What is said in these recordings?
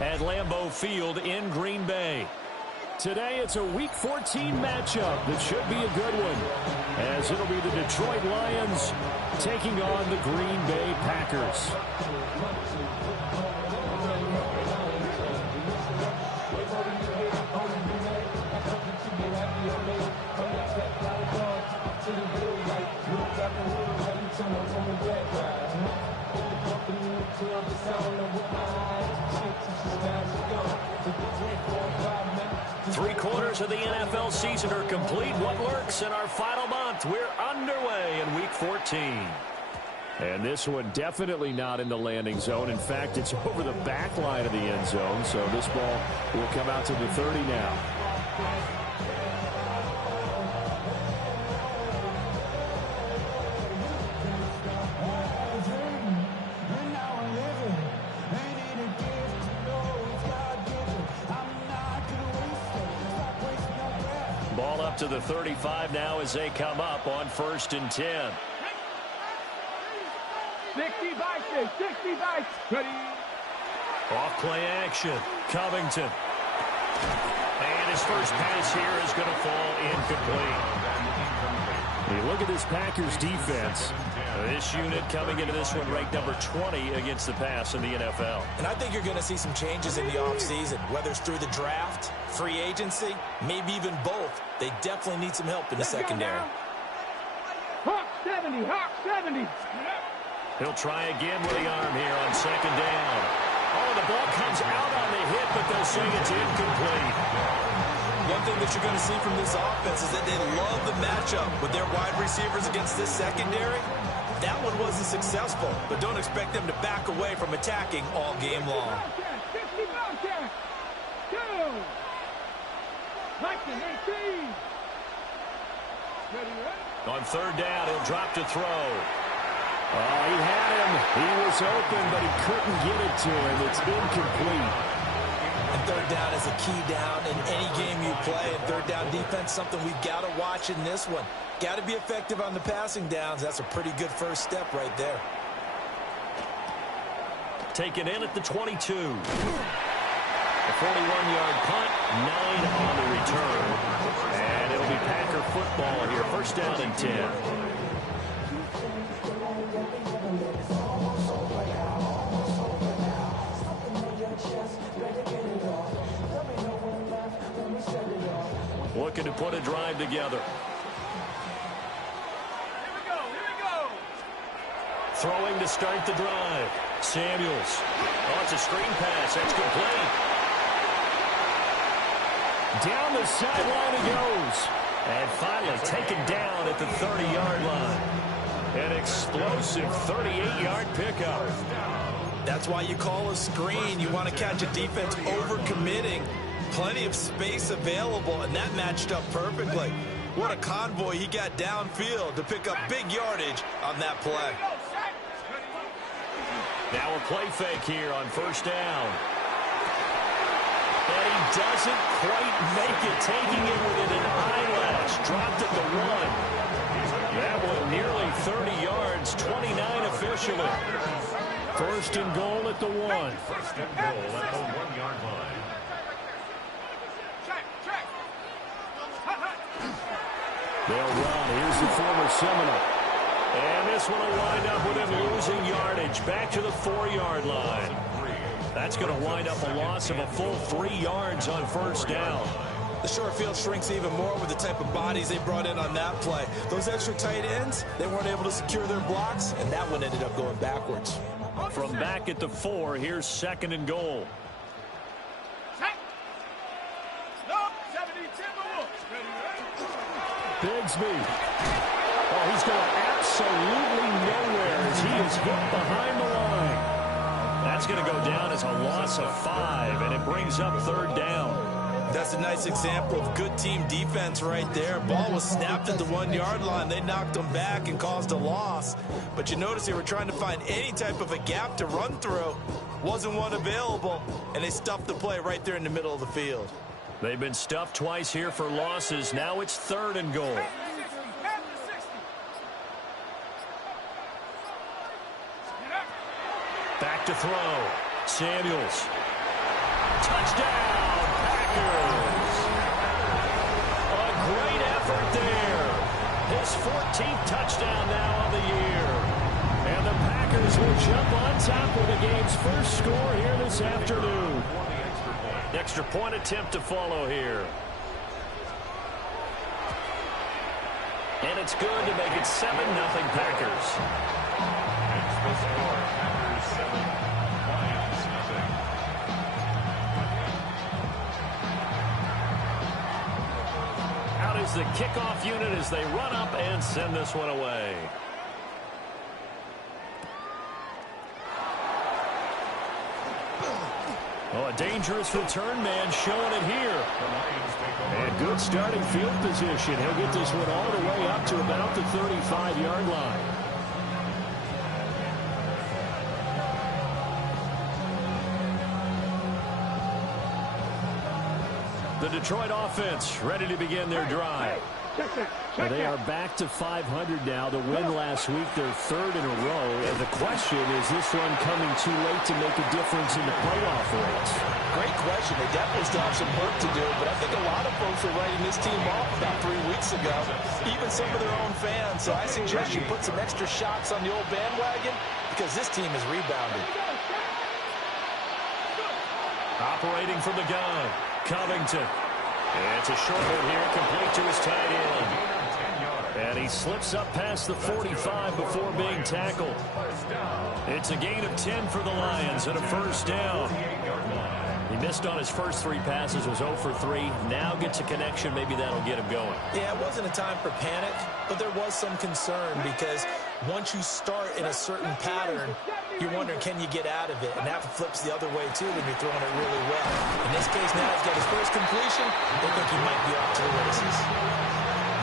at Lambeau Field in Green Bay. Today, it's a Week 14 matchup that should be a good one, as it'll be the Detroit Lions taking on the Green Bay Packers. Three-quarters of the NFL season are complete. What lurks in our final month? We're underway in Week 14. And this one definitely not in the landing zone. In fact, it's over the back line of the end zone, so this ball will come out to the 30 now. Ball up to the 35 now as they come up on 1st and 10. 60 bikes, 60 bikes. Ready. Off play action. Covington. And his first pass here is going to fall incomplete. You look at this Packers defense. This unit coming into this one ranked number 20 against the pass in the NFL. And I think you're going to see some changes in the offseason, whether it's through the draft, free agency, maybe even both. They definitely need some help in the secondary. Hawk 70, Hawk 70. He'll try again with the arm here on 2nd down. Oh, the ball comes out on the hit, but they'll say it's incomplete. One thing that you're going to see from this offense is that they love the matchup with their wide receivers against this secondary. That one wasn't successful, but don't expect them to back away from attacking all game long. On 3rd down, he'll drop to throw. Oh, he had him. He was open, but he couldn't get it to him. It's incomplete. And 3rd down is a key down in any game you play. And 3rd down defense, something we've got to watch in this one. Got to be effective on the passing downs. That's a pretty good first step right there. Taken in at the 22. A 41-yard punt, 9 on the return. And it'll be Packer football here. 1st down and 10. Looking to put a drive together. Here we go. Throwing to start the drive. Samuels. Oh, it's a screen pass. That's complete. Down the sideline he goes. And finally taken down at the 30-yard line. An explosive 38-yard pickup. That's why you call a screen. You want to catch a defense over-committing. Plenty of space available, and that matched up perfectly. What a convoy he got downfield to pick up big yardage on that play. Now a play fake here on 1st down. And he doesn't quite make it, taking it within an eyelash. Dropped at the 1. That one nearly 30 yards, 29 officially. 1st and goal at the 1. 1st and goal at the 1-yard line. They'll run. Here's the former Seminole. And this one will wind up with him losing yardage back to the 4-yard line. That's going to wind up a loss of a full 3 yards on 1st down. The short field shrinks even more with the type of bodies they brought in on that play. Those extra tight ends, they weren't able to secure their blocks, and that one ended up going backwards. From back at the 4, here's 2nd and goal. Bigsby. Oh, he's going absolutely nowhere as he is hit behind the line. That's going to go down as a loss of 5, and it brings up 3rd down. That's a nice example of good team defense right there. Ball was snapped at the 1-yard line. They knocked them back and caused a loss. But you notice they were trying to find any type of a gap to run through. Wasn't one available, and they stuffed the play right there in the middle of the field. They've been stuffed twice here for losses. Now it's 3rd and goal. Back to throw. Samuels. Touchdown, Packers. A great effort there. His 14th touchdown now on the year. And the Packers will jump on top with the game's first score here this afternoon. Extra point attempt to follow here. And it's good to make it 7-0 Packers. It's the score. Packers 7, Lions nothing. Out is the kickoff unit as they run up and send this one away. Oh, a dangerous return man showing it here. And good starting field position. He'll get this one all the way up to about the 35-yard line. The Detroit offense ready to begin their drive. They are back to 500 now. The win last week, their third in a row. And the question, is this one coming too late to make a difference in the playoff race? Great question. They definitely still have some work to do, but I think a lot of folks were writing this team off about 3 weeks ago, even some of their own fans. So I suggest you put some extra shots on the old bandwagon because this team has rebounded. Operating from the gun, Covington. And it's a short one here, complete to his tight end. And he slips up past the 45 before being tackled. It's a gain of 10 for the Lions and a first down. He missed on his first 3 passes, was 0 for 3. Now gets a connection. Maybe that'll get him going. Yeah, it wasn't a time for panic, but there was some concern because once you start in a certain pattern, you're wondering, can you get out of it? And that flips the other way, too, when you're throwing it really well. In this case, now he's got his first completion. They think he might be off to the races.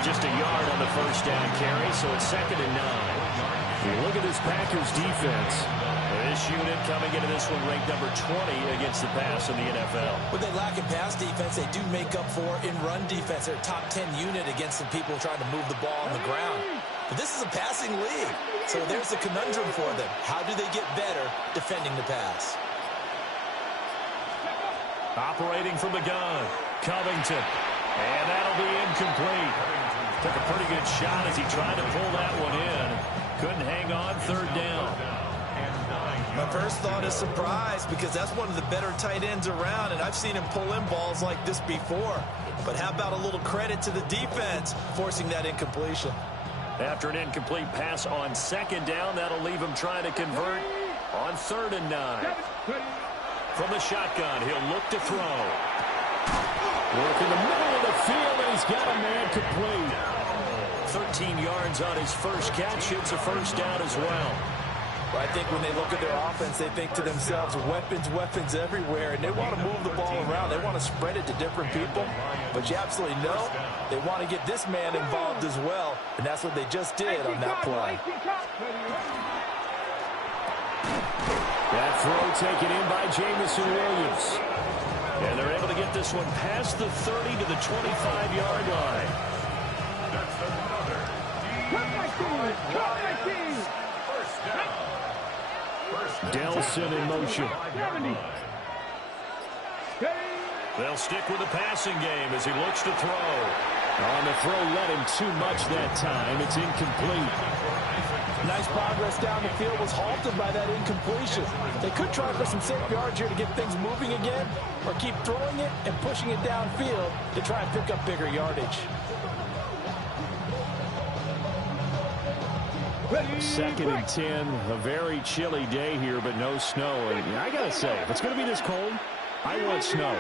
Just a yard on the first down carry, so it's 2nd and 9. You look at this Packers defense. This unit coming into this one ranked number 20 against the pass in the NFL. When they lack in pass defense, they do make up for in run defense. They're a top 10 unit against some people trying to move the ball on the ground. But this is a passing league, so there's a conundrum for them. How do they get better defending the pass? Operating from the gun, Covington. And that'll be incomplete. Took a pretty good shot as he tried to pull that one in. Couldn't hang on, 3rd down. My first thought is surprise because that's one of the better tight ends around, and I've seen him pull in balls like this before. But how about a little credit to the defense forcing that incompletion? After an incomplete pass on 2nd down, that'll leave him trying to convert on 3rd and 9. From the shotgun, he'll look to throw. Work in the middle of the field, and he's got a man complete. 13 yards on his first catch. It's a first down as well. Well, I think when they look at their offense, they think to themselves, weapons everywhere, and they want to move the ball around. They want to spread it to different people, but you absolutely know they want to get this man involved as well, and that's what they just did on that play. That throw taken in by Jamison Williams. And they're able to get this one past the 30 to the 25-yard line. Delson in motion. They'll stick with the passing game as he looks to throw. On the throw, let him too much that time. It's incomplete. Nice progress down the field was halted by that incompletion. They could try for some safe yards here to get things moving again, or keep throwing it and pushing it downfield to try and pick up bigger yardage. 2nd and 10, a very chilly day here, but no snow. And I gotta say, if it's gonna be this cold, I want snow.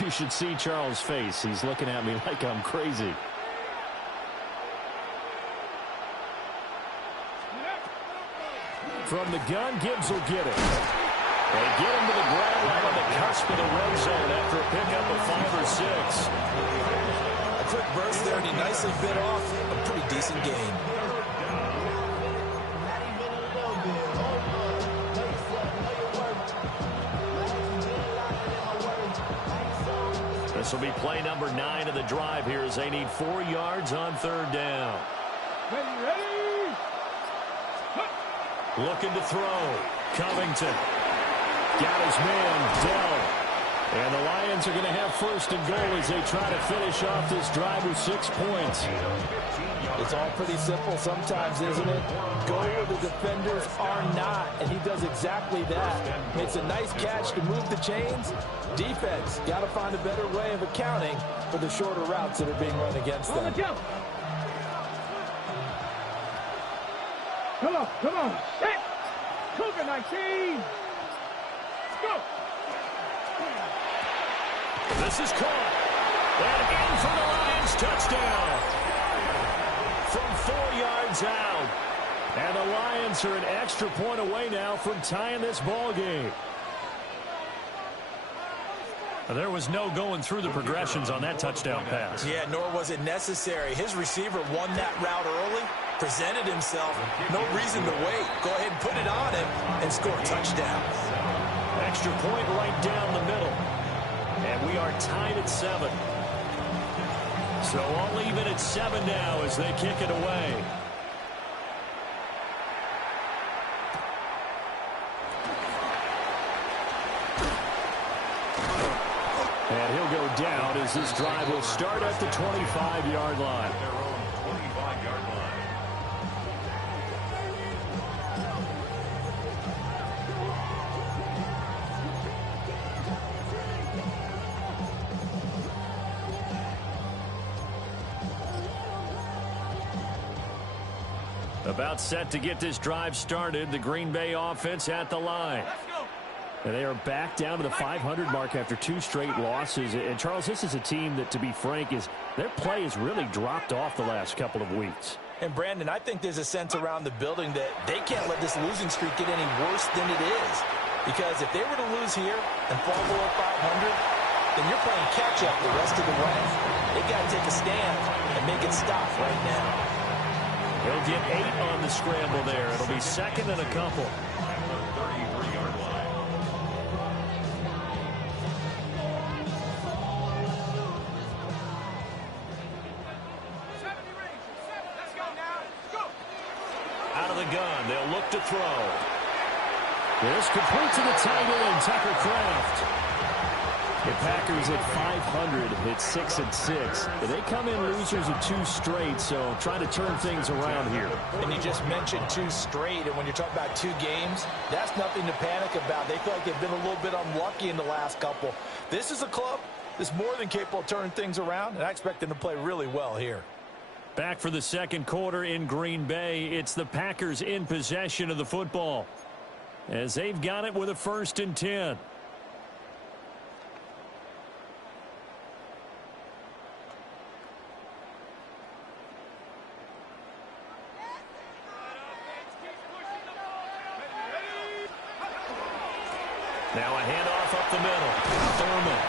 You should see Charles' face. He's looking at me like I'm crazy. From the gun, Gibbs will get it. They get him to the ground right on the cusp of the red zone after a pickup of 5 or 6. A quick burst there, and he nicely bit off a pretty decent gain. This will be play number 9 of the drive here as they need 4 yards on 3rd down. Looking to throw. Covington. Got his man, Dell. And the Lions are going to have first and goal as they try to finish off this drive with 6 points. It's all pretty simple sometimes, isn't it? Go where the defenders are not, and he does exactly that. Makes a nice catch to move the chains. Defense, got to find a better way of accounting for the shorter routes that are being run against them. Come on. Set. Cougar 19. Go. This is caught. And in for the Lions touchdown. From 4 yards out. And the Lions are an extra point away now from tying this ball game. There was no going through the progressions on that touchdown pass. Yeah, nor was it necessary. His receiver won that route early, presented himself. No reason to wait. Go ahead and put it on him and score a touchdown. Extra point right down the middle. And we are tied at 7. So all even at 7 now as they kick it away. And he'll go down as this drive will start at the 25-yard line. Their own 25-yard line. About set to get this drive started. The Green Bay offense at the line. And they are back down to the 500 mark after 2 straight losses. And, Charles, this is a team that, to be frank, their play has really dropped off the last couple of weeks. And, Brandon, I think there's a sense around the building that they can't let this losing streak get any worse than it is. Because if they were to lose here and fall below 500, then you're playing catch-up the rest of the way. They've got to take a stand and make it stop right now. They'll get 8 on the scramble there. It'll be second and a couple. At the 33-yard line. Out of the gun, they'll look to throw. This complete to the tight end, Tucker Kraft. The Packers at 500 at 6-6. They come in losers of 2 straight, so trying to turn things around here. And you just mentioned 2 straight, and when you're talking about 2 games, that's nothing to panic about. They feel like they've been a little bit unlucky in the last couple. This is a club that's more than capable of turning things around, and I expect them to play really well here. Back for the second quarter in Green Bay. It's the Packers in possession of the football as they've got it with a 1st and 10. Now a handoff up the middle. Thurman.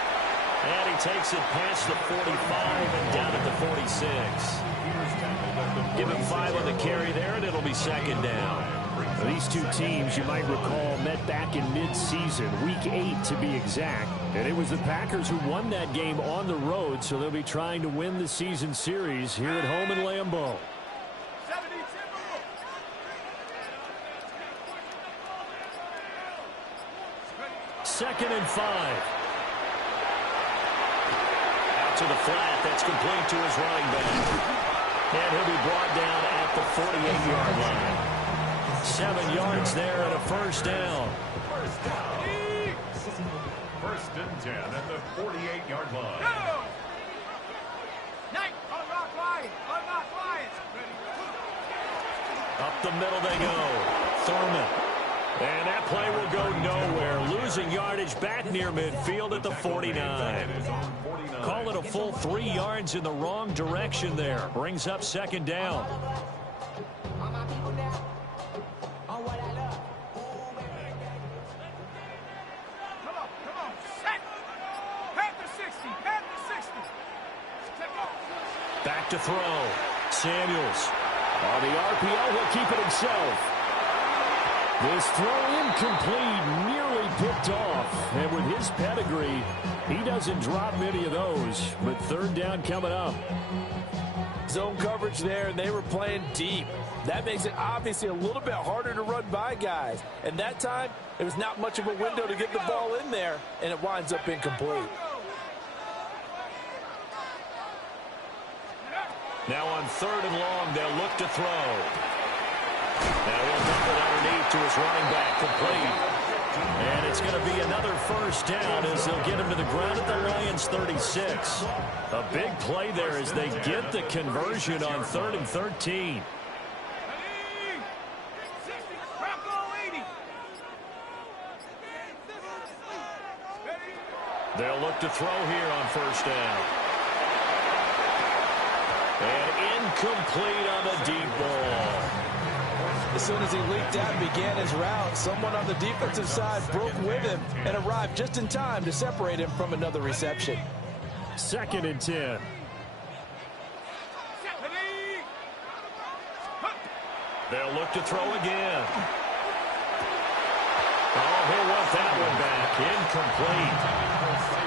And he takes it past the 45 and down at the 46. Give him 5 on the carry there, and it'll be second down. These 2 teams, you might recall, met back in mid-season, week 8 to be exact. And it was the Packers who won that game on the road, so they'll be trying to win the season series here at home in Lambeau. Second and 5. Out to the flat. That's complete to his running back. And he'll be brought down at the 48-yard line. 7 yards there and a first down. First down. 1st and 10 at the 48-yard line. Up the middle they go. Thurman. And that play will go nowhere. Losing yardage back near midfield at the 49. Call it a full 3 yards in the wrong direction there. Brings up second down. Back to throw. Samuels. On the RPO, he'll keep it himself. This throw incomplete, nearly picked off. And with his pedigree, he doesn't drop many of those. But 3rd down coming up. Zone coverage there, and they were playing deep. That makes it obviously a little bit harder to run by guys. And that time, it was not much of a window to get the ball in there, and it winds up incomplete. Now on 3rd and long, they'll look to throw. Now he'll dump it underneath to his running back, complete. And it's going to be another first down as they'll get him to the ground at the Lions' 36. A big play there as they get the conversion on 3rd and 13. They'll look to throw here on first down. And incomplete on the deep ball. As soon as he leaked out and began his route, someone on the defensive side broke with him and arrived just in time to separate him from another reception. 2nd and 10. They'll look to throw again. Oh, he'll want that one back. Incomplete.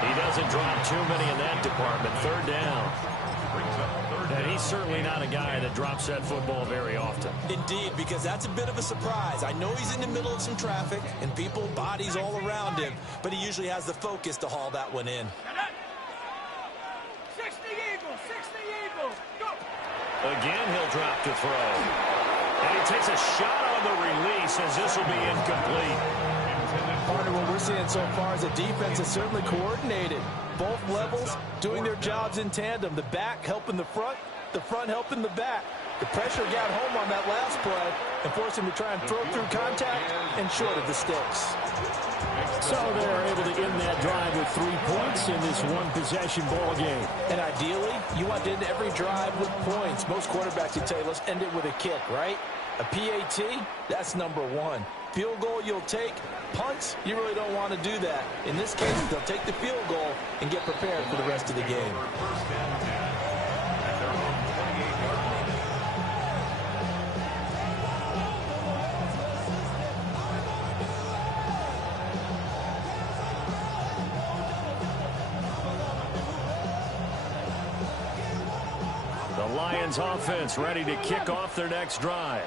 He doesn't drop too many in that department. 3rd down. And he's certainly not a guy that drops that football very often. Indeed, because that's a bit of a surprise. I know he's in the middle of some traffic and people, bodies all around him, but he usually has the focus to haul that one in. 60 Eagles, go! Again, he'll drop to throw. And he takes a shot on the release as this will be incomplete. Partner, what we're seeing so far is the defense is certainly coordinated. Both levels doing their jobs in tandem. The back helping the front helping the back. The pressure got home on that last play and forced him to try and throw through contact and short of the sticks. So they're able to end that drive with 3 points in this one-possession ball game. And ideally, you want to end every drive with points. Most quarterbacks would tell you, let's end it with a kick, right? A PAT, that's number 1. Field goal you'll take. Punts, you really don't want to do that. In this case, they'll take the field goal and get prepared for the rest of the game. The Lions offense ready to kick off their next drive.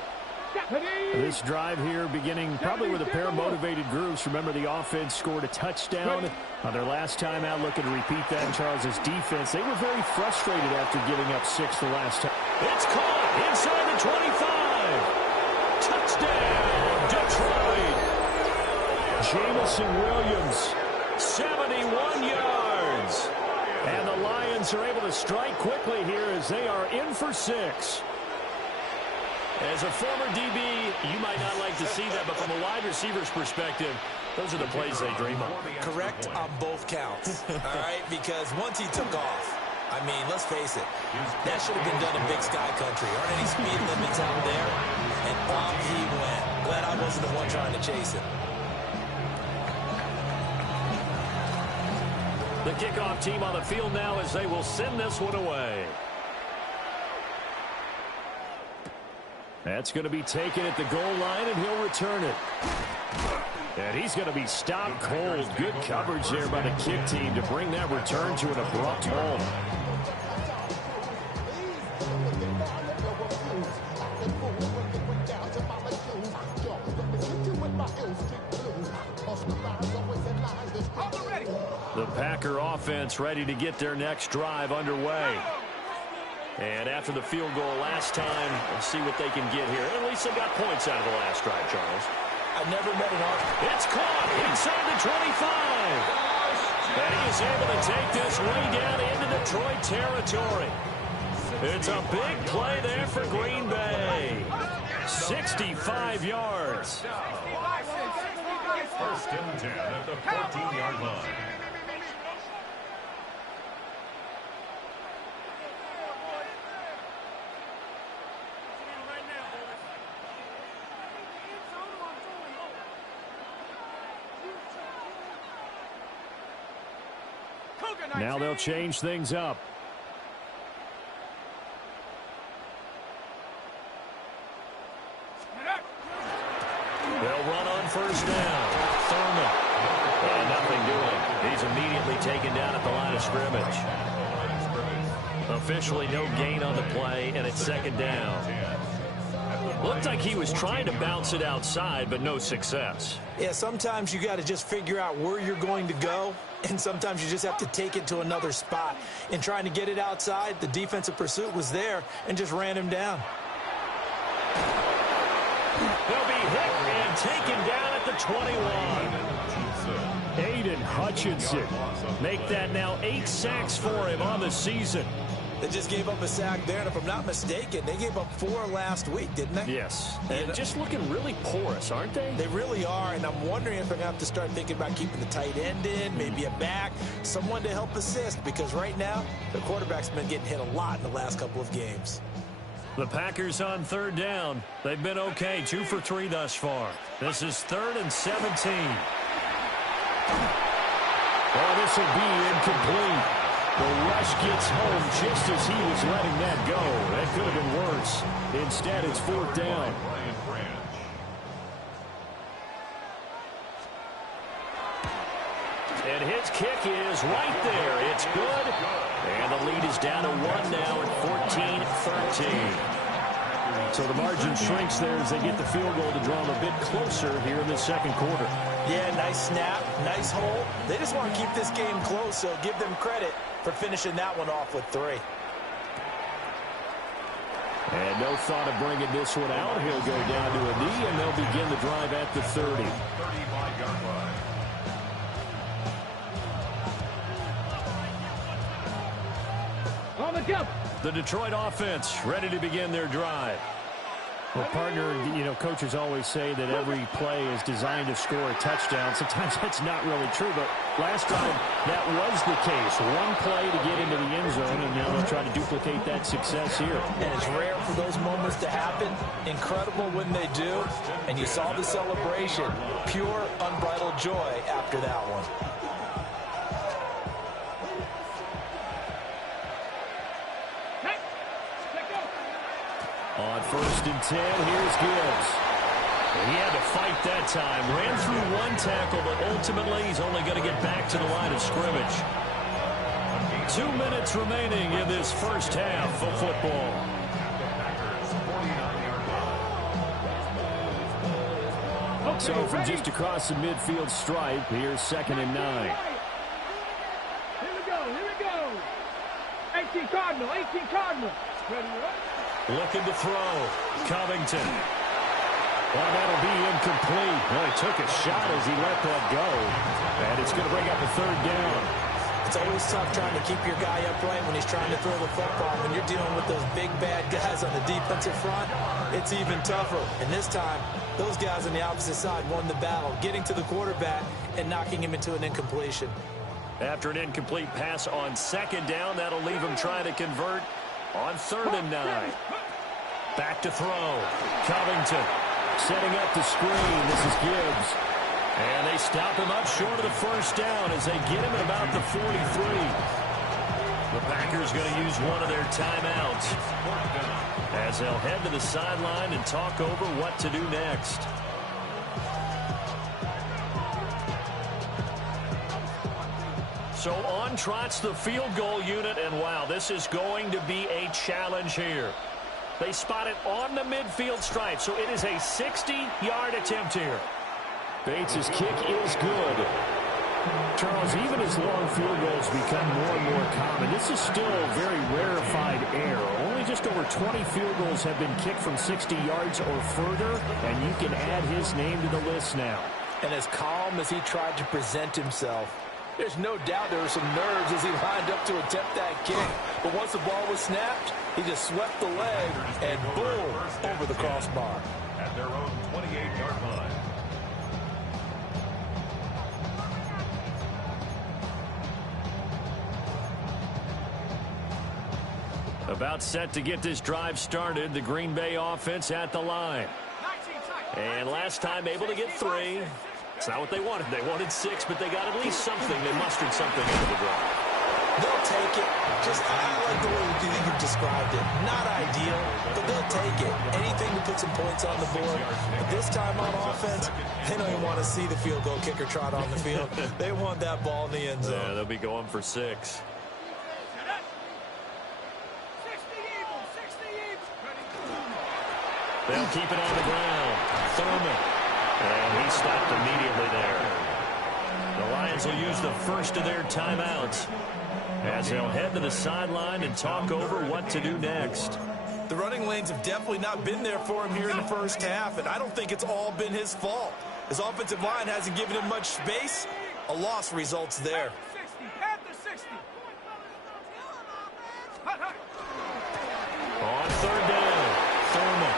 This drive here beginning probably with a pair of motivated groups. Remember, the offense scored a touchdown on their last time out. Looking to repeat that in Charles's defense. They were very frustrated after giving up 6 the last time. It's caught inside the 25. Touchdown, Detroit. Jamison Williams, 71 yards. And the Lions are able to strike quickly here as they are in for 6. As a former DB, you might not like to see that, but from a wide receiver's perspective, those are the plays they dream of. Correct on both counts, all right? Because once he took off, I mean, let's face it, that should have been done in Big Sky Country. Aren't any speed limits out there? And off he went. Glad I wasn't the one trying to chase him. The kickoff team on the field now as they will send this one away. That's going to be taken at the goal line, and he'll return it. And he's going to be stopped cold. Good coverage there by the kick team to bring that return to an abrupt halt. The Packer offense ready to get their next drive underway. And after the field goal last time, let's see what they can get here. At least they got points out of the last drive, Charles. I've never met an offense. It's caught inside the 25. And he is able to take this way down into Detroit territory. It's a big play there for Green Bay. 65 yards. 1st and 10 at the 14-yard line. Now they'll change things up. They'll run on first down. Thurman. And nothing doing. He's immediately taken down at the line of scrimmage. Officially no gain on the play, and it's 2nd down. Looked like he was trying to bounce it outside, but no success. Yeah, sometimes you got to just figure out where you're going to go, and sometimes you just have to take it to another spot. In trying to get it outside, the defensive pursuit was there and just ran him down. He'll be hit and taken down at the 21. Aiden Hutchinson. Make that now 8 sacks for him on the season. They just gave up a sack there, and if I'm not mistaken, they gave up 4 last week, didn't they? Yes, and just looking really porous, aren't they? They really are, and I'm wondering if they're going to have to start thinking about keeping the tight end in, maybe a back, someone to help assist, because right now, the quarterback's been getting hit a lot in the last couple of games. The Packers on 3rd down. They've been okay, 2 for 3 thus far. This is 3rd and 17. Oh, this will be incomplete. The rush gets home just as he was letting that go. That could have been worse. Instead, it's 4th down. And his kick is right there. It's good. And the lead is down to 1 now at 14-13. So the margin shrinks there as they get the field goal to draw them a bit closer here in the 2nd quarter. Yeah, nice snap, nice hole. They just want to keep this game close, so give them credit for finishing that one off with 3. And no thought of bringing this one out. He'll go down to a knee, and they'll begin the drive at the 30. 35-yard line. On the jump. The Detroit offense ready to begin their drive. Well, partner, you know, coaches always say that every play is designed to score a touchdown. Sometimes that's not really true, but last time that was the case. One play to get into the end zone, and now they'll try to duplicate that success here. And it's rare for those moments to happen. Incredible when they do. And you saw the celebration. Pure, unbridled joy after that one. On 1st and 10, here's Gibbs. And he had to fight that time. Ran through 1 tackle, but ultimately he's only going to get back to the line of scrimmage. 2 minutes remaining in this first half of football. So from just across the midfield stripe, here's 2nd and 9. Here we go, here we go. 18 Cardinal, 18 Cardinal. Ready, right? Looking to throw. Covington. Well, that'll be incomplete. Well, he took a shot as he let that go. And it's going to bring up a 3rd down. It's always tough trying to keep your guy upright when he's trying to throw the football. When you're dealing with those big, bad guys on the defensive front, it's even tougher. And this time, those guys on the opposite side won the battle, getting to the quarterback and knocking him into an incompletion. After an incomplete pass on 2nd down, that'll leave him trying to convert on 3rd and 9. Back to throw. Covington setting up the screen. This is Gibbs. And they stop him up short of the 1st down as they get him at about the 43. The Packers going to use one of their timeouts as they'll head to the sideline and talk over what to do next. So on trots the field goal unit, and wow, this is going to be a challenge here. They spot it on the midfield stripe, so it is a 60-yard attempt here. Bates' kick is good. Charles, even as long field goals become more and more common, this is still very rarefied air. Only just over 20 field goals have been kicked from 60 yards or further, and you can add his name to the list now. And as calm as he tried to present himself, there's no doubt there were some nerves as he lined up to attempt that kick. But once the ball was snapped, he just swept the leg and boom, over the crossbar. At their own 28-yard line. About set to get this drive started, the Green Bay offense at the line. And last time able to get 3. It's not what they wanted. They wanted 6, but they got at least something. They mustered something into the drive. They'll take it. Just, I like the way you described it. Not ideal, but they'll take it. Anything to put some points on the board. But this time on offense, they don't even want to see the field goal kicker trot on the field. They want that ball in the end zone. Yeah, they'll be going for 6. They'll keep it on the ground. Thurman. And he stopped immediately there. The Lions will use the first of their timeouts as they'll head to the sideline and talk over what to do next. The running lanes have definitely not been there for him here in the first half, and I don't think it's all been his fault. His offensive line hasn't given him much space. A loss results there. On third down, Thurman.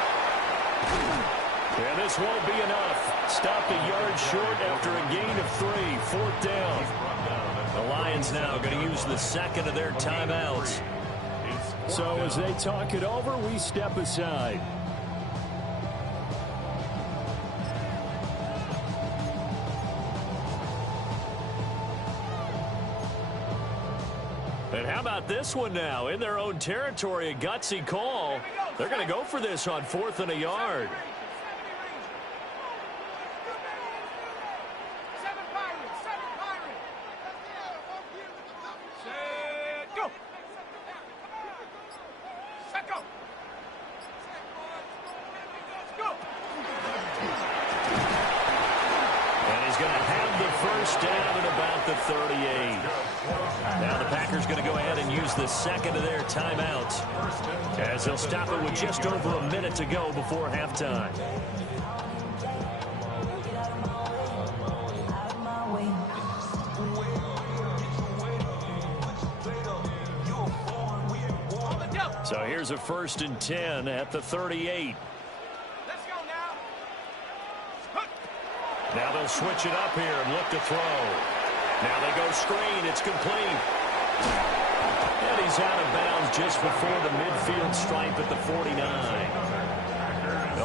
And this won't be enough. Stopped a yard short after a gain of 3. Fourth down. The Lions now going to use the second of their timeouts. So as they talk it over, we step aside. And how about this one now? In their own territory, a gutsy call. They're going to go for this on 4th and a yard. Down at about the 38. Now the Packers going to go ahead and use the second of their timeouts as they'll stop it with just over a minute to go before halftime. So here's a 1st and 10 at the 38. Now they'll switch it up here and look to throw. Now they go screen. It's complete. And he's out of bounds just before the midfield stripe at the 49.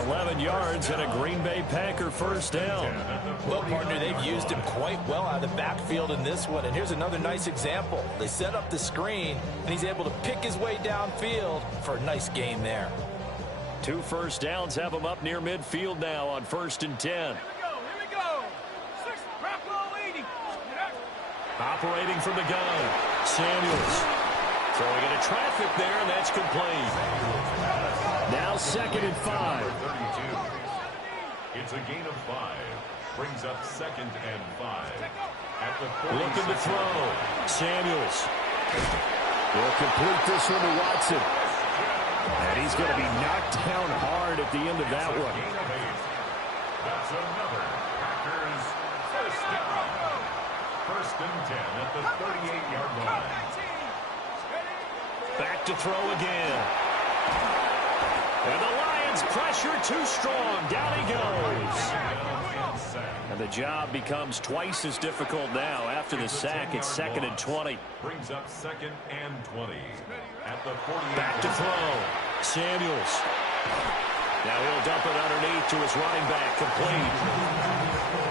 11 yards and a Green Bay Packer first down. Well, partner, they've used him quite well out of the backfield in this one. And here's another nice example. They set up the screen, and he's able to pick his way downfield for a nice gain there. 2 first downs have him up near midfield now on 1st and 10. Operating from the gun, Samuels. Throwing into traffic there, and that's complete. Now 2nd and 5. It's a gain of 5. Brings up 2nd and 5. At the looking to throw. Samuels. Will complete this one to Watson. And he's going to be knocked down hard at the end of that one. That's another Packers first down. 1st and 10 at the 38-yard line. Back to throw again. And the Lions pressure too strong. Down he goes. And the job becomes twice as difficult now after the sack. It's 2nd and 20. Brings up 2nd and 20 at the 48. Back to throw. Samuels. Now he'll dump it underneath to his running back. Complete.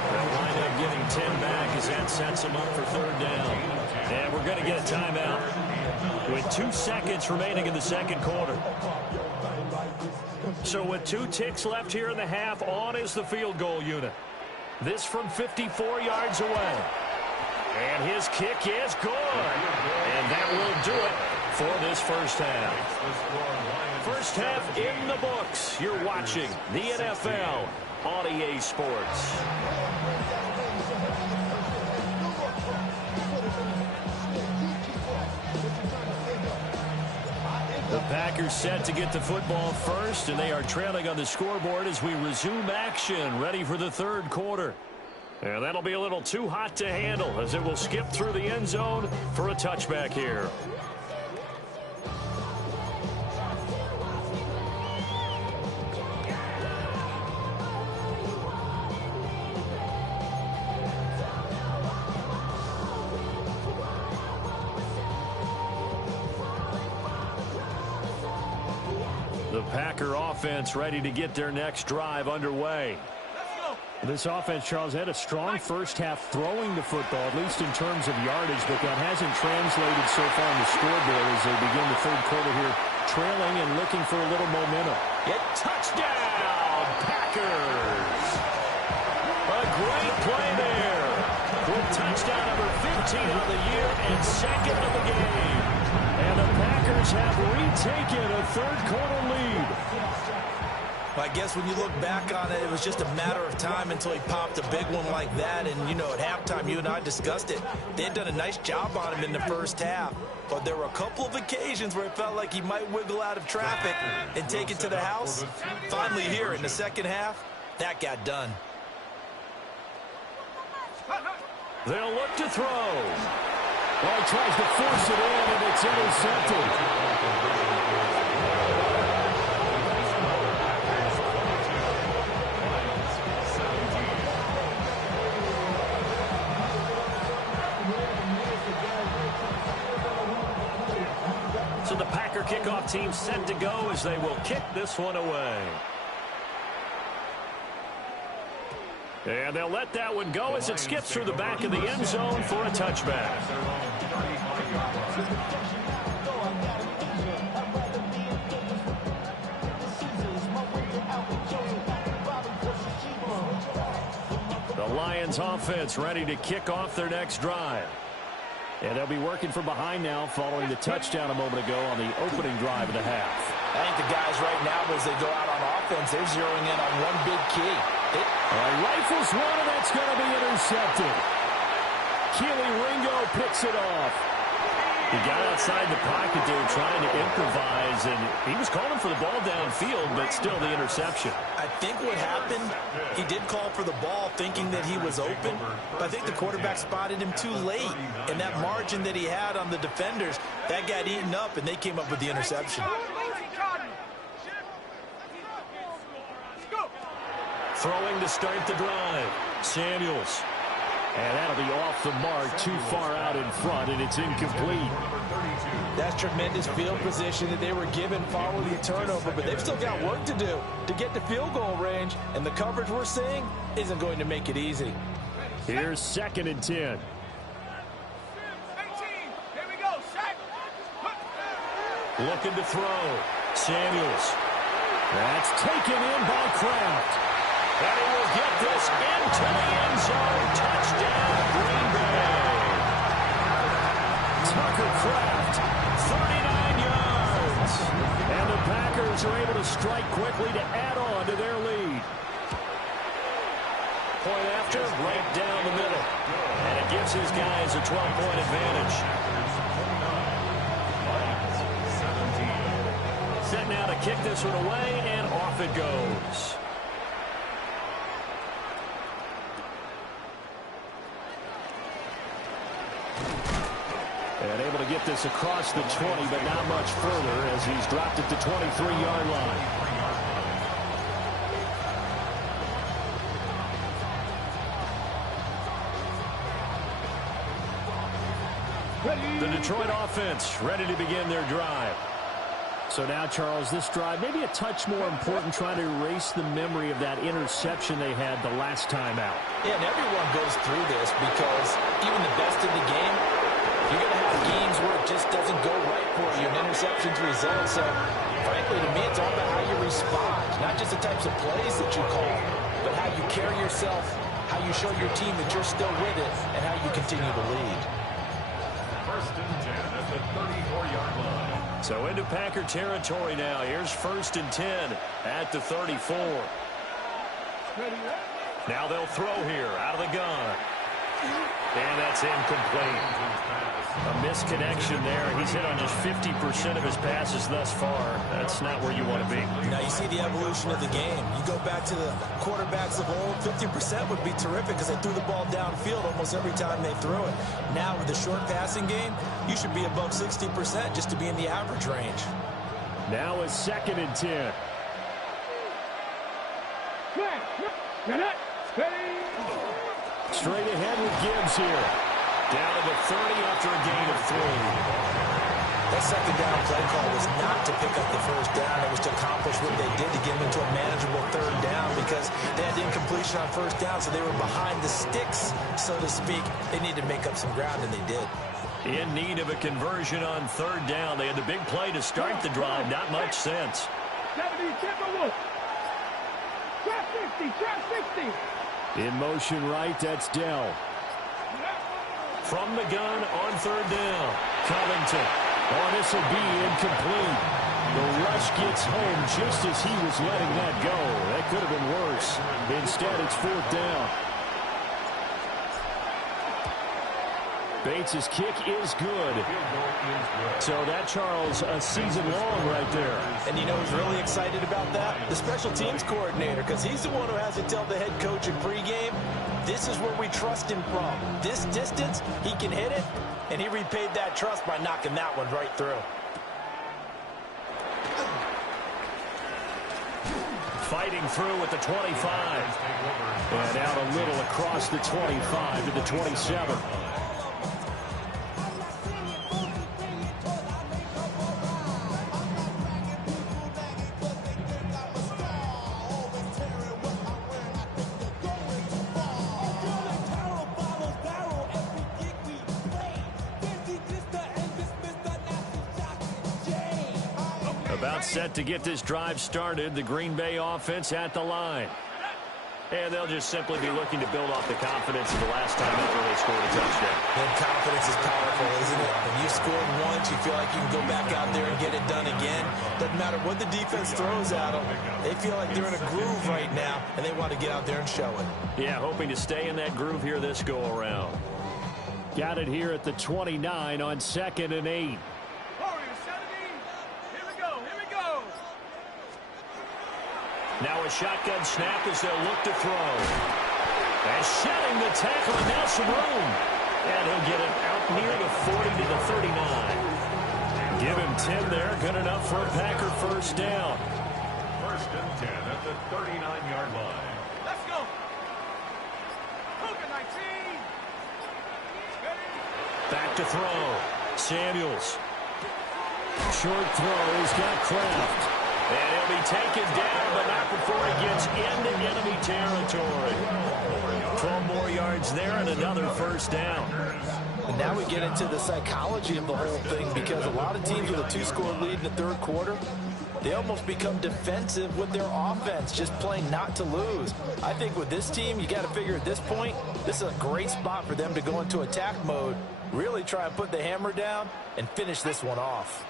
They'll wind up getting 10 back as that sets him up for 3rd down. And we're going to get a timeout with 2 seconds remaining in the 2nd quarter. So with 2 ticks left here in the half, on is the field goal unit. This from 54 yards away. And his kick is good. And that will do it for this first half. First half in the books. You're watching the NFL on EA Sports. The Packers set to get the football first, and they are trailing on the scoreboard as we resume action, ready for the 3rd quarter. And that'll be a little too hot to handle as it will skip through the end zone for a touchback here. The Packer offense ready to get their next drive underway. This offense, Charles, had a strong first half throwing the football, at least in terms of yardage, but that hasn't translated so far on the scoreboard as they begin the 3rd quarter here, trailing and looking for a little momentum. Touchdown, Packers! A great play there. With touchdown number 15 of the year and 2nd of the game. And the Packers have retaken a 3rd quarter lead. I guess when you look back on it, it was just a matter of time until he popped a big one like that. And, you know, at halftime, you and I discussed it. They had done a nice job on him in the first half. But there were a couple of occasions where it felt like he might wiggle out of traffic and take it to the house. Finally here in the second half, that got done. They'll look to throw. Well, he tries to force it in, and it's intercepted. So the Packer kickoff team set to go as they will kick this one away. And they'll let that one go as it skips through the back of the end zone for a touchback. The Lions offense ready to kick off their next drive. And they'll be working from behind now following the touchdown a moment ago on the opening drive of the half. I think the guys right now, as they go out on offense, they're zeroing in on one big key. Rifles one, and that's going to be intercepted. Keely Ringo picks it off. He got outside the pocket there trying to improvise, and he was calling for the ball downfield, but still the interception. I think what happened, he did call for the ball thinking that he was open, but I think the quarterback spotted him too late, and that margin that he had on the defenders, that got eaten up, and they came up with the interception. Throwing to start the drive. Samuels. And that'll be off the mark, too far out in front, and it's incomplete. That's tremendous field position that they were given following the turnover, but they've still got work to do to get to field goal range, and the coverage we're seeing isn't going to make it easy. Here's 2nd and 10. 18. Here we go. Sack. Looking to throw. Samuels. That's taken in by Kraft. And he will get this into the end zone. Touchdown, Green Bay. Tucker Kraft, 39 yards. And the Packers are able to strike quickly to add on to their lead. Point after, right down the middle. And it gives his guys a 12-point advantage. Set now to kick this one away, and off it goes. And able to get this across the 20, but not much further as he's dropped it to 23-yard line. The Detroit offense ready to begin their drive. So now, Charles, this drive maybe a touch more important, trying to erase the memory of that interception they had the last time out. Yeah, and everyone goes through this because even the best in the game, you're going to have games where it just doesn't go right for you, and interceptions result. So, frankly, to me, it's all about how you respond, not just the types of plays that you call, but how you carry yourself, how you show your team that you're still with it, and how you continue to lead. 1st and 10 at the 34-yard line. So into Packer territory now. Here's 1st and 10 at the 34. Now they'll throw here out of the gun. And that's incomplete. A misconnection there. He's hit on just 50% of his passes thus far. That's not where you want to be. Now you see the evolution of the game. You go back to the quarterbacks of old, 50% would be terrific because they threw the ball downfield almost every time they threw it. Now with the short passing game, you should be above 60% just to be in the average range. Now is 2nd and 10. Straight ahead with Gibbs here. Down to the 30 after a gain of 3. That second down play call was not to pick up the first down. It was to accomplish what they did to get them into a manageable 3rd down because they had incompletion on 1st down, so they were behind the sticks, so to speak. They needed to make up some ground, and they did. In need of a conversion on 3rd down. They had the big play to start the drive. Not much sense. 70, Timberwolves. Trap 60, trap 60. In motion right, that's Dell. From the gun on 3rd down. Covington. Oh, this will be incomplete. The rush gets home just as he was letting that go. That could have been worse. Instead, it's 4th down. Bates' kick is good. So that, Charles, a season long right there. And you know who's really excited about that? The special teams coordinator, because he's the one who has to tell the head coach in pregame, this is where we trust him from. This distance, he can hit it, and he repaid that trust by knocking that one right through. Fighting through at the 25. And out a little across the 25 to the 27. About set to get this drive started, the Green Bay offense at the line. And they'll just simply be looking to build off the confidence of the last time ever they scored a touchdown. And confidence is powerful, isn't it? When you scored once, you feel like you can go back out there and get it done again. Doesn't matter what the defense throws at them. They feel like they're in a groove right now, and they want to get out there and show it. Yeah, hoping to stay in that groove here this go-around. Got it here at the 29 on 2nd and 8. Now a shotgun snap as they'll look to throw. And shedding the tackle, and now some room. And he'll get it out near the 40 to the 39. Give him 10 there. Good enough for a Packer first down. 1st and 10 at the 39-yard line. Let's go. Hook 19. Back to throw. Samuels. Short throw. He's got Kraft. And he'll be taken down, but not before he gets into enemy territory. 12 more yards there and another first down. And now we get into the psychology of the whole thing, because a lot of teams with a 2-score lead in the 3rd quarter, they almost become defensive with their offense, just playing not to lose. I think with this team, you got to figure at this point, this is a great spot for them to go into attack mode, really try and put the hammer down and finish this one off.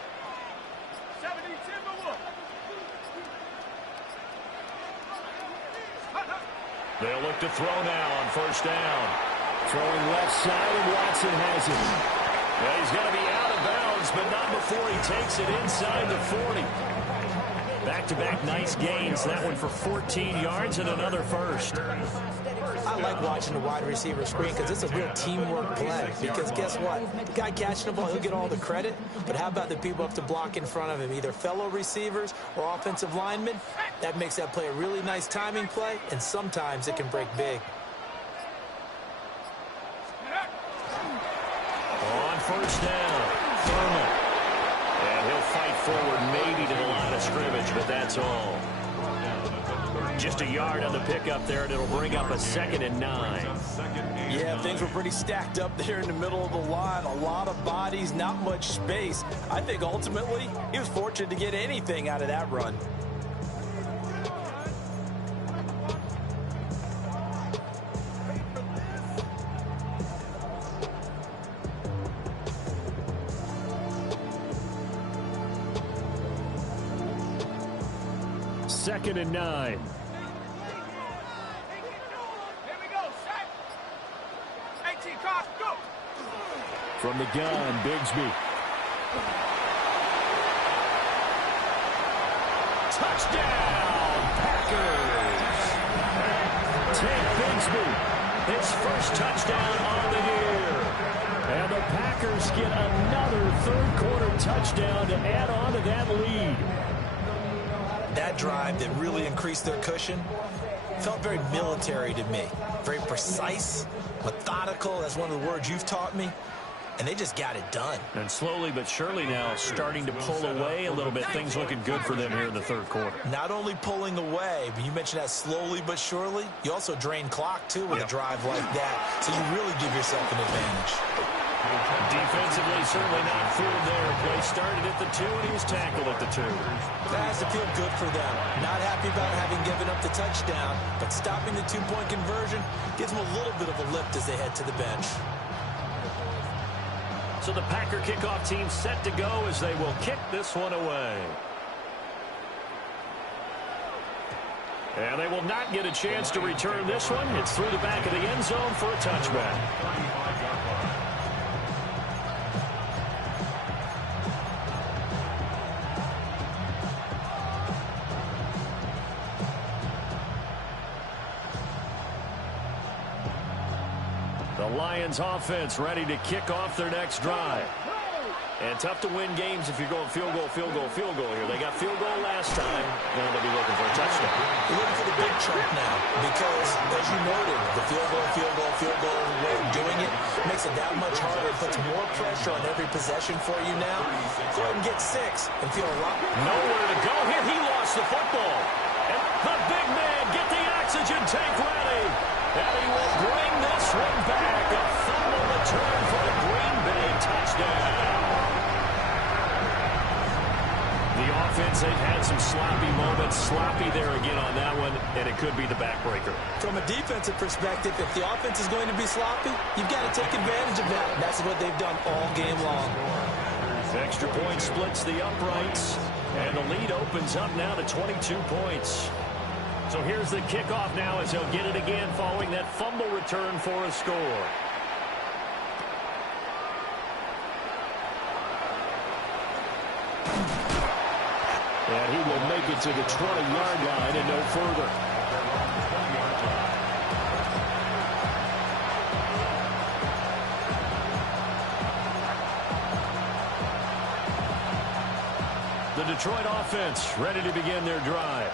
They'll look to throw now on first down. Throwing left side, and Watson has it. Well, he's going to be out of bounds, but not before he takes it inside the 40. Back-to-back nice gains. That one for 14 yards and another first. I like watching the wide receiver screen because it's a real teamwork play. Because guess what? The guy catching the ball, he'll get all the credit. But how about the people up to block in front of him, either fellow receivers or offensive linemen? That makes that play a really nice timing play, and sometimes it can break big. On first down, Thurman. And he'll fight forward maybe to the line of scrimmage, but that's all. Just a yard on the pickup there, and it'll bring up a 2nd and 9. Yeah, things were pretty stacked up there in the middle of the line. A lot of bodies, not much space. I think ultimately he was fortunate to get anything out of that run. Second and 9. Here we go, set. 18, cock, go. From the gun, Bigsby. Touchdown, Packers. Take Bigsby. His first touchdown on the year. And the Packers get another third-quarter touchdown to add on to that lead. That drive that really increased their cushion felt very military to me. Very precise, methodical. That's one of the words you've taught me. And they just got it done. And slowly but surely now starting to pull away a little bit. Things looking good for them here in the third quarter. Not only pulling away, but you mentioned that slowly but surely. You also drain clock, too, with a drive like that. So you really give yourself an advantage. Defensively, certainly not fooled there. Play started at the 2, and he was tackled at the 2. That has to feel good for them. Not happy about having given up the touchdown, but stopping the 2-point conversion gives them a little bit of a lift as they head to the bench. So the Packer kickoff team set to go as they will kick this one away. And they will not get a chance to return this one. It's through the back of the end zone for a touchback. The Lions offense ready to kick off their next drive. And tough to win games if you're going field goal here. They got field goal last time. Now they'll be looking for a touchdown. You're looking for the big chunk now because, as you noted, the field goal way of doing it makes it that much harder. It puts more pressure on every possession for you now. Go ahead and get 6 and feel a lot. Nowhere to go here. He lost the football. And the big man, get the oxygen tank ready. And he will bring this one back. A fumble return for the Green Bay touchdown. The offense, they've had some sloppy moments. Sloppy there again on that one, and it could be the backbreaker. From a defensive perspective, if the offense is going to be sloppy, you've got to take advantage of that. That's what they've done all game long. Extra point splits the uprights, and the lead opens up now to 22 points. So here's the kickoff now as he'll get it again following that fumble return for a score. And he will make it to the 20-yard line and no further. The Detroit offense ready to begin their drive.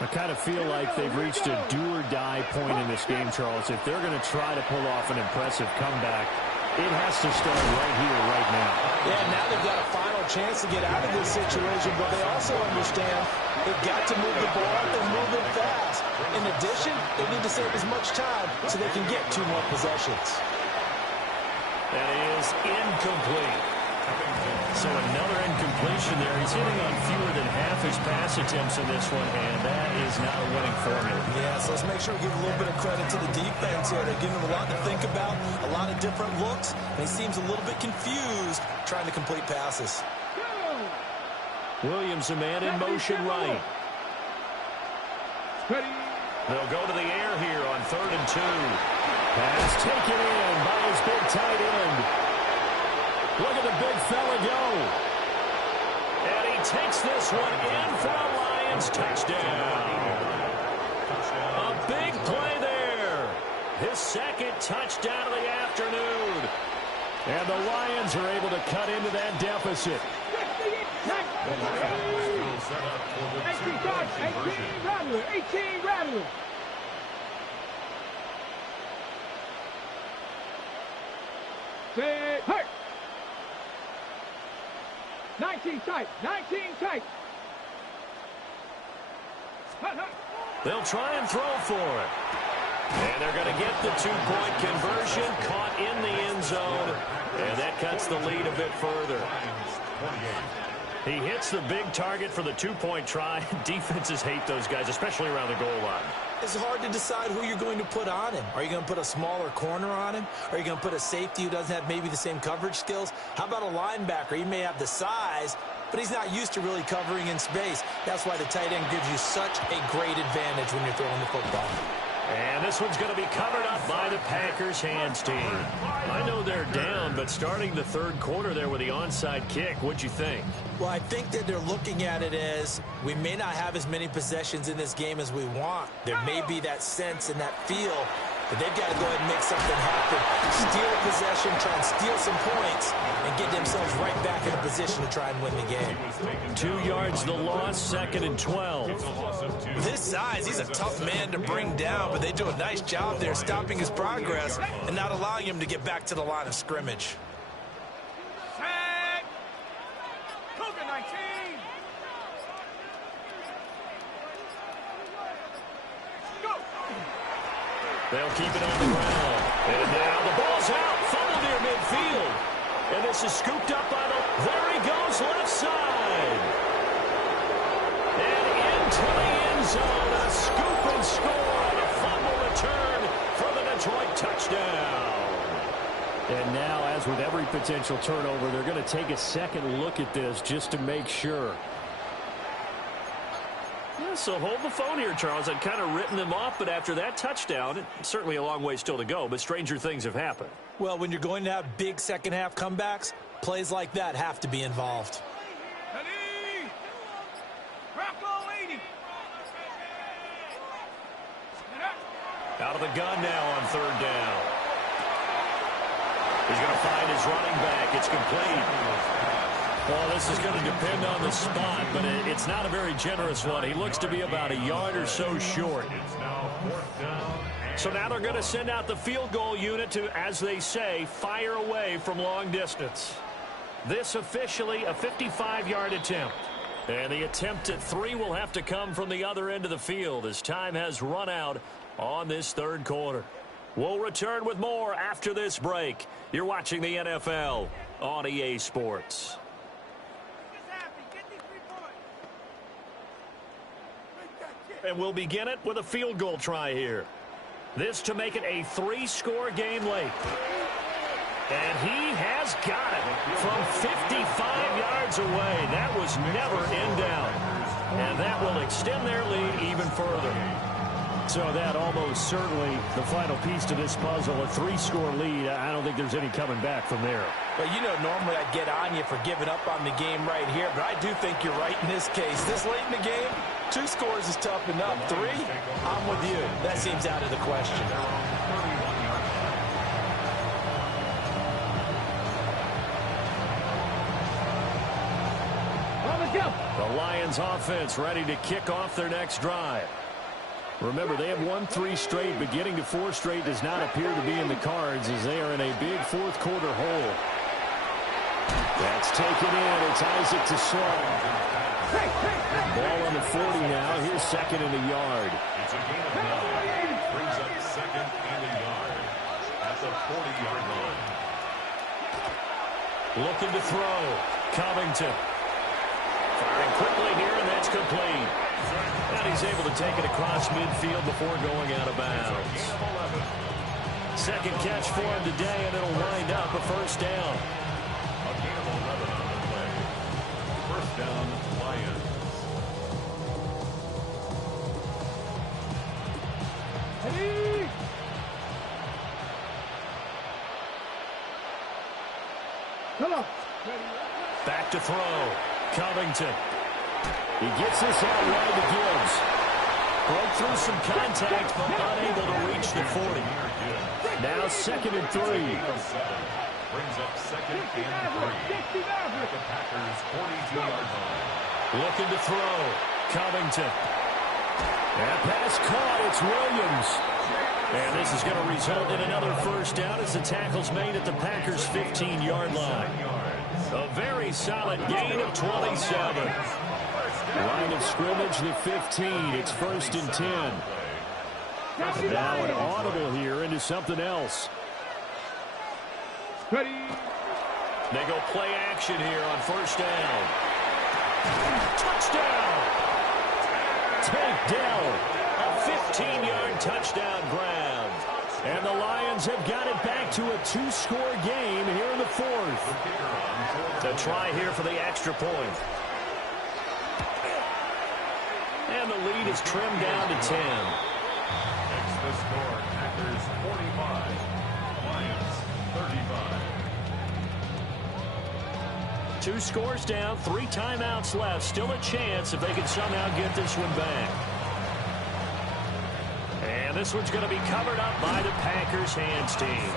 I kind of feel like they've reached a do-or-die point in this game, Charles. If they're going to try to pull off an impressive comeback, it has to start right here, right now. Yeah, now they've got a final chance to get out of this situation, but they also understand they've got to move the ball and move it fast. In addition, they need to save as much time so they can get 2 more possessions. That is incomplete. So another incompletion there. He's hitting on fewer than half his pass attempts in this one, and that is not a winning formula. Yeah, so let's make sure we give a little bit of credit to the defense here. They're giving him a lot to think about, a lot of different looks, and he seems a little bit confused trying to complete passes. Williams, a man in motion right. They'll go to the air here on 3rd and 2. Pass taken in by his big tight end. Look at the big fella go. And he takes this one in for a Lions touchdown. A big play there. His 2nd touchdown of the afternoon. And the Lions are able to cut into that deficit. 18 Rattler. 19 tight. They'll try and throw for it. And they're going to get the 2-point conversion, caught in the end zone, and that cuts the lead a bit further. He hits the big target for the 2-point try. Defenses hate those guys, especially around the goal line. It's hard to decide who you're going to put on him. Are you going to put a smaller corner on him? Are you going to put a safety who doesn't have maybe the same coverage skills? How about a linebacker? He may have the size, but he's not used to really covering in space. That's why the tight end gives you such a great advantage when you're throwing the football. And this one's going to be covered up by the Packers hands team. I know they're down, but starting the 3rd quarter there with the onside kick, what'd you think? Well, I think that they're looking at it as we may not have as many possessions in this game as we want. There may be that sense and that feel that they've got to go ahead and make something happen. Steal a possession, try and steal some points, and get themselves right back in a position to try and win the game. 2 yards the loss, 2nd and 12. With his size, he's a tough man to bring down, but they do a nice job there stopping his progress and not allowing him to get back to the line of scrimmage. They'll keep it on the ground. And now the ball's out. Fumble near midfield. And this is scooped up by the... There he goes, left side. And into the end zone. A scoop and score on a fumble return for the Detroit touchdown. And now, as with every potential turnover, they're going to take a second look at this just to make sure. Yeah, so hold the phone here, Charles. I'd kind of written them off, but after that touchdown, it's certainly a long way still to go, but stranger things have happened. Well, when you're going to have big second-half comebacks, plays like that have to be involved. Out of the gun now on third down. He's going to find his running back. It's complete. Well, this is going to depend on the spot, but it's not a very generous one. He looks to be about a yard or so short. So now they're going to send out the field goal unit to, as they say, fire away from long distance. This officially a 55-yard attempt. And the attempt at 3 will have to come from the other end of the field as time has run out on this third quarter. We'll return with more after this break. You're watching the NFL on EA Sports. And we'll begin it with a field goal try here. This to make it a 3-score game late. And he has got it from 55 yards away. That was never in doubt. And that will extend their lead even further. So that almost certainly the final piece to this puzzle, a 3-score lead. I don't think there's any coming back from there. But you know, normally I'd get on you for giving up on the game right here, but I do think you're right in this case. This late in the game, 2 scores is tough enough. 3, I'm with you. That seems out of the question. The Lions offense ready to kick off their next drive. Remember, they have won 3 straight, but getting to 4 straight does not appear to be in the cards as they are in a big fourth quarter hole. That's taken in. It's Isaac to slow. Ball on the 40 now. Here's second and a yard. It's a gain of 9. Brings up second and a yard at the 40-yard line. Looking to throw. Covington. Firing quickly here, and that's complete. And he's able to take it across midfield before going out of bounds. Second catch for him today, and it'll wind up a first down. A gain of 11 on the play. First down, Lions. Come on. Back to throw. Covington. He gets this out wide to Gibbs. Broke through some contact, but unable to reach the 40. Now second and 3. Brings up second and 3 at the Packers' 42-yard line. Looking to throw. Covington. That pass caught. It's Williams. And this is going to result in another first down as the tackle's made at the Packers' 15-yard line. A very solid gain of 27. Line of scrimmage, the 15. It's first and 10. And now an audible here into something else. Ready. They go play action here on first down. Touchdown! Takedown. A 15-yard touchdown grab. And the Lions have got it back to a 2-score game here in the fourth. The try here for the extra point. And the lead is trimmed down to 10. Next the score, Packers 45, Lions 35. 2 scores down, 3 timeouts left. Still a chance if they can somehow get this one back. And this one's going to be covered up by the Packers hands team.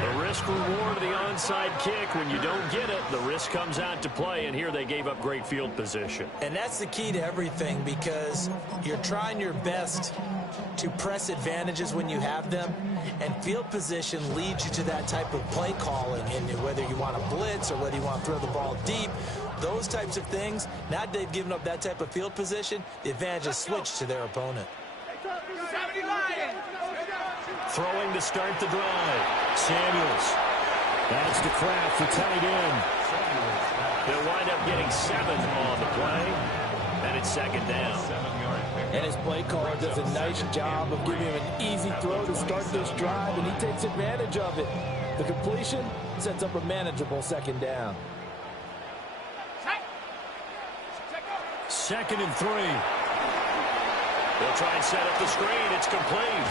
The risk reward of the onside kick. When you don't get it, the risk comes out to play, and here they gave up great field position. And that's the key to everything, because you're trying your best to press advantages when you have them, and field position leads you to that type of play calling. And whether you want to blitz or whether you want to throw the ball deep, those types of things, now that they've given up that type of field position, the advantage is switched to their opponent. Throwing to start the drive. Samuels. That's to Kraft, the tight end. They'll wind up getting 7 on the play. And it's second down. And his play caller does a nice job of giving him an easy throw to start this drive, and he takes advantage of it. The completion sets up a manageable second down. Second and 3. They'll try and set up the screen. It's complete.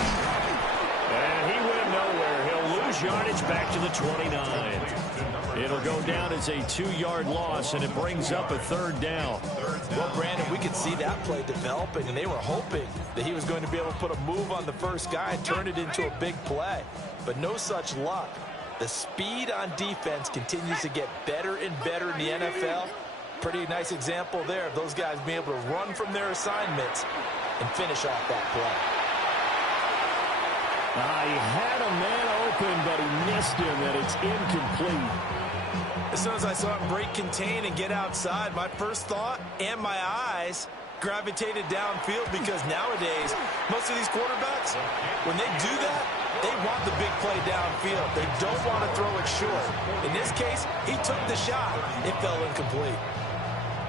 And he went nowhere. He'll lose yardage back to the 29. It'll go down as a 2-yard loss, and it brings up a 3rd down. Well, Brandon, we could see that play developing, and they were hoping that he was going to be able to put a move on the first guy and turn it into a big play. But no such luck. The speed on defense continues to get better and better in the NFL. Pretty nice example there of those guys being able to run from their assignments and finish off that play. He had a man open, but he missed him, and it's incomplete. As soon as I saw him break contain and get outside, my first thought and my eyes gravitated downfield, because nowadays, most of these quarterbacks, when they do that, they want the big play downfield. They don't want to throw it short. In this case, he took the shot. It fell incomplete.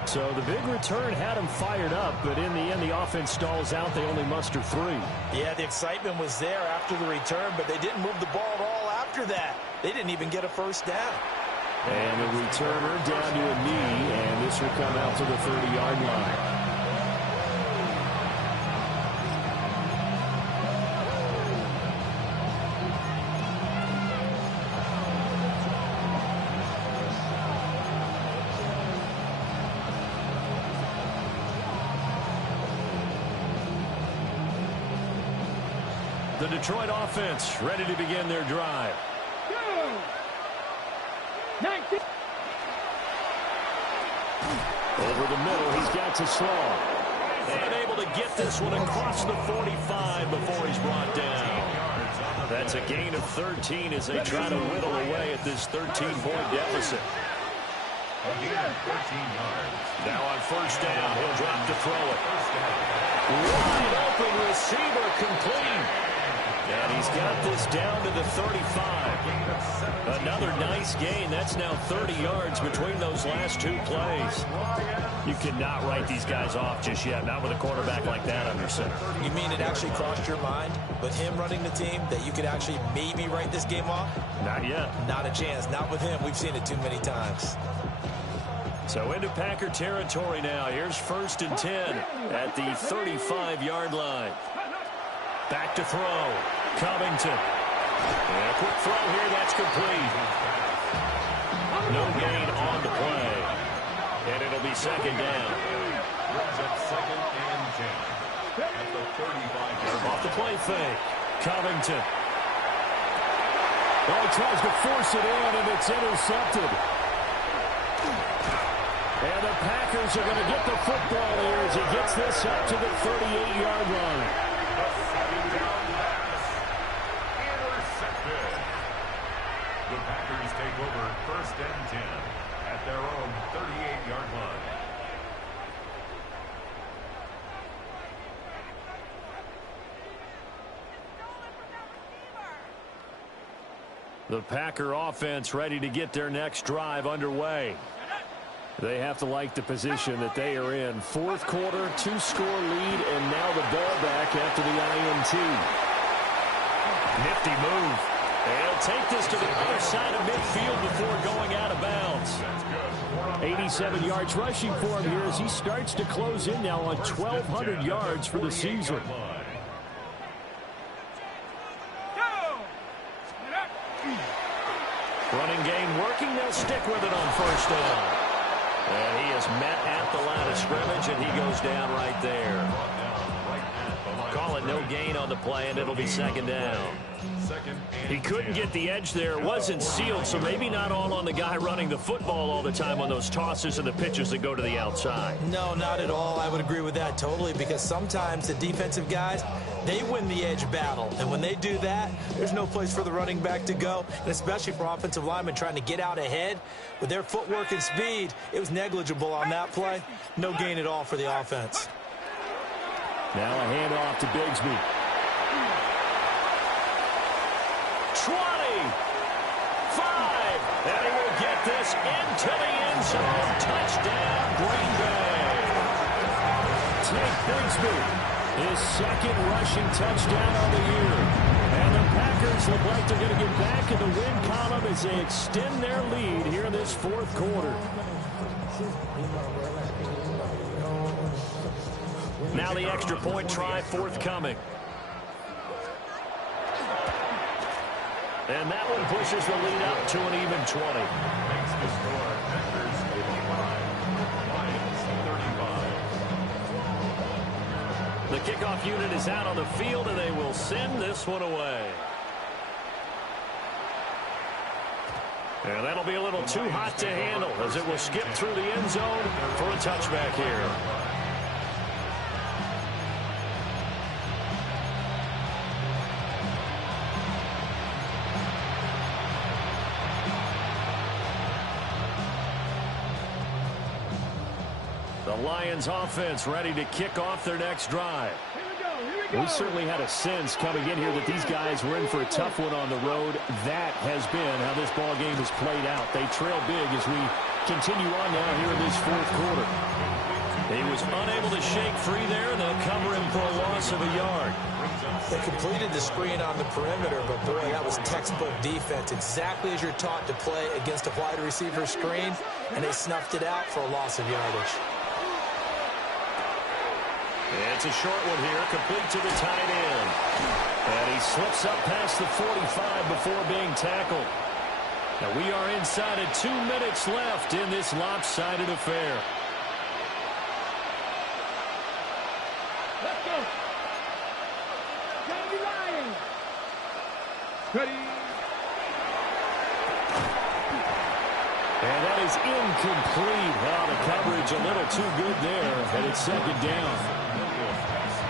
So the big return had him fired up, but in the end, the offense stalls out. They only muster 3. Yeah, the excitement was there after the return, but they didn't move the ball at all after that. They didn't even get a first down. And the returner down to a knee, and this will come out to the 30-yard line. The Detroit offense ready to begin their drive. Go! 19. Over the middle, he's got to slow. And able to get this one across the 45 before he's brought down. That's a gain of 13 as they try to whittle away at this 13-point deficit. Now on first down, he'll drop to throw it. Wide open receiver, complete. And he's got this down to the 35. Another nice gain. That's now 30 yards between those last 2 plays. You cannot write these guys off just yet, not with a quarterback like that under center. You mean it actually crossed your mind with him running the team that you could actually maybe write this game off? Not yet. Not a chance. Not with him. We've seen it too many times. So into Packer territory now. Here's 1st and 10 at the 35-yard line. Back to throw. Covington. And a quick throw here. That's complete. No gain on the play. And it'll be 2nd down. Second and 10 at the 35-yard line. Off the play fake. Covington. Well, he tries to force it in, and it's intercepted. And the Packers are going to get the football here as he gets this up to the 38-yard line. The Packers take over 1st and 10 at their own 38-yard line. The Packer offense ready to get their next drive underway. They have to like the position that they are in. 4th quarter, 2-score lead, and now the ball back after the INT. Nifty move. They'll take this to the other side of midfield before going out of bounds. 87 yards rushing for him here as he starts to close in now on 1,200 yards for the season. Running game working. They'll stick with it on first down. And he is met at the line of scrimmage, and he goes down right there. Call it no gain on the play, and it'll be 2nd down. He couldn't get the edge there. It wasn't sealed, so maybe not all on the guy running the football all the time on those tosses and the pitches that go to the outside. No, not at all. I would agree with that totally, because sometimes the defensive guys, they win the edge battle. And when they do that, there's no place for the running back to go, and especially for offensive linemen trying to get out ahead. With their footwork and speed, it was negligible on that play. No gain at all for the offense. Now a handoff to Bigsby. 20, 5, and he will get this into the end zone. Touchdown, Green Bay. Take Bigsby, his 2nd rushing touchdown of the year. And the Packers look like they're going to get back in the win column as they extend their lead here in this 4th quarter. Now the extra point try forthcoming. And that one pushes the lead up to an even 20. Makes the score Packers 85, Lions 35. The kickoff unit is out on the field, and they will send this one away. And that'll be a little too hot to handle as it will skip through the end zone for a touchback here. The Lions offense ready to kick off their next drive. We certainly had a sense coming in here that these guys were in for a tough one on the road. That has been how this ball game has played out. They trail big as we continue on now here in this fourth quarter. He was unable to shake free there, and they'll cover him for a loss of a yard. They completed the screen on the perimeter, but boy, that was textbook defense. Exactly as you're taught to play against a wide receiver screen, and they snuffed it out for a loss of yardage. It's a short one here, complete to the tight end. And he slips up past the 45 before being tackled. Now we are inside of 2 minutes left in this lopsided affair. Let's go. Johnny Lions. Ready. And that is incomplete. Well, the coverage a little too good there, and it's second down.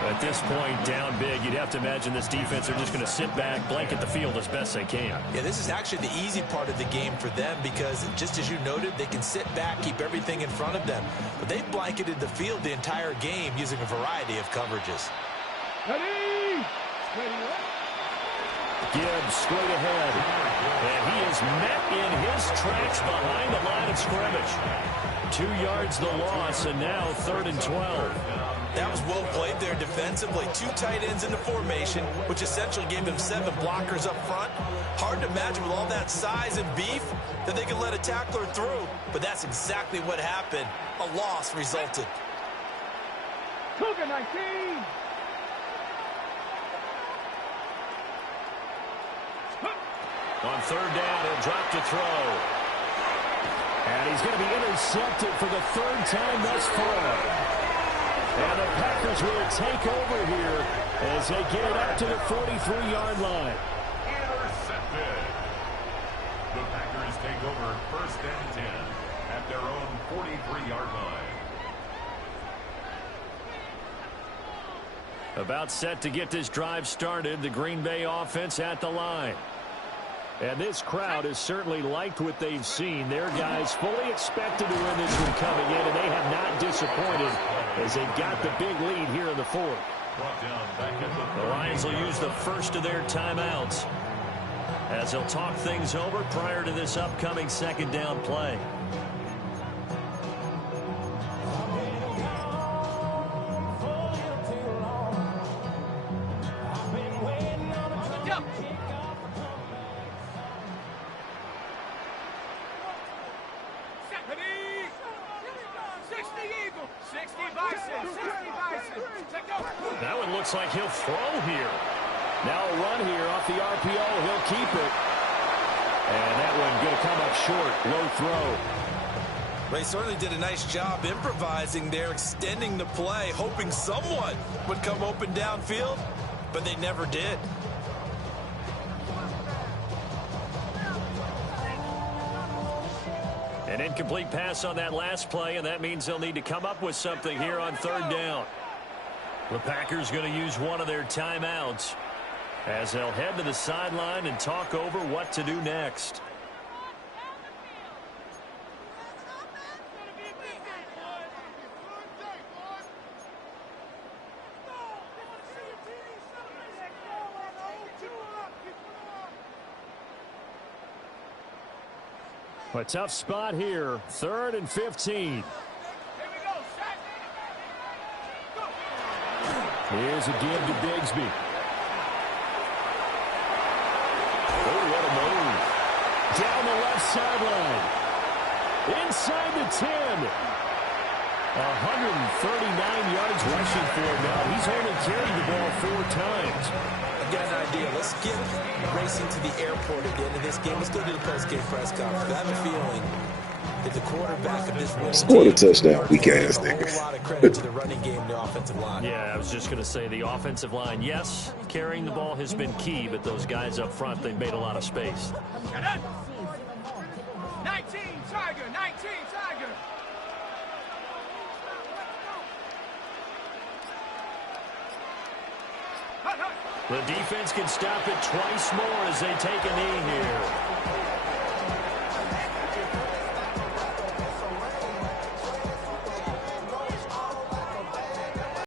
At this point, down big, you'd have to imagine this defense are just going to sit back, blanket the field as best they can. Yeah, this is actually the easy part of the game for them because, just as you noted, they can sit back, keep everything in front of them. But they've blanketed the field the entire game using a variety of coverages. Ready. Ready. Gibbs straight ahead. And he is met in his tracks behind the line of scrimmage. 2 yards the loss, and now 3rd and 12. That was well played there defensively. 2 tight ends in the formation, which essentially gave them 7 blockers up front. Hard to imagine with all that size and beef that they could let a tackler through. But that's exactly what happened. A loss resulted. Cougar 19. On 3rd down, he'll drop to throw. And he's going to be intercepted for the 3rd time thus far. And the Packers will take over here as they get it up to the 43-yard line. Intercepted. The Packers take over 1st and 10 at their own 43-yard line. About set to get this drive started, the Green Bay offense at the line. And this crowd has certainly liked what they've seen. Their guys fully expected to win this one coming in, and they have not disappointed as they got the big lead here in the 4th. The Lions will use the first of their timeouts as they'll talk things over prior to this upcoming 2nd down play. That one looks like he'll throw here. Now a run here off the RPO. He'll keep it. And that one going to come up short. Low throw. They certainly did a nice job improvising there, extending the play, hoping someone would come open downfield, but they never did. An incomplete pass on that last play, and that means they'll need to come up with something here on 3rd down. The Packers going to use one of their timeouts as they'll head to the sideline and talk over what to do next. A tough spot here. 3rd and 15. Here's a give to Bigsby. Oh, what a move. Down the left sideline. Inside the 10. 139 yards rushing for him now. He's only carried the ball 4 times. I've got an idea. Let's skip racing to the airport at the end of this game. Let's go to the post-game press conference. I have a feeling that the quarterback of this winning scored a team touchdown. Weak ass gives a nigga. whole lot of credit to the running game and the offensive line. Yeah, I was just going to say the offensive line, yes, carrying the ball has been key, but those guys up front, they've made a lot of space. 19, Tiger, 19, Tiger. The defense can stop it twice more as they take a knee here.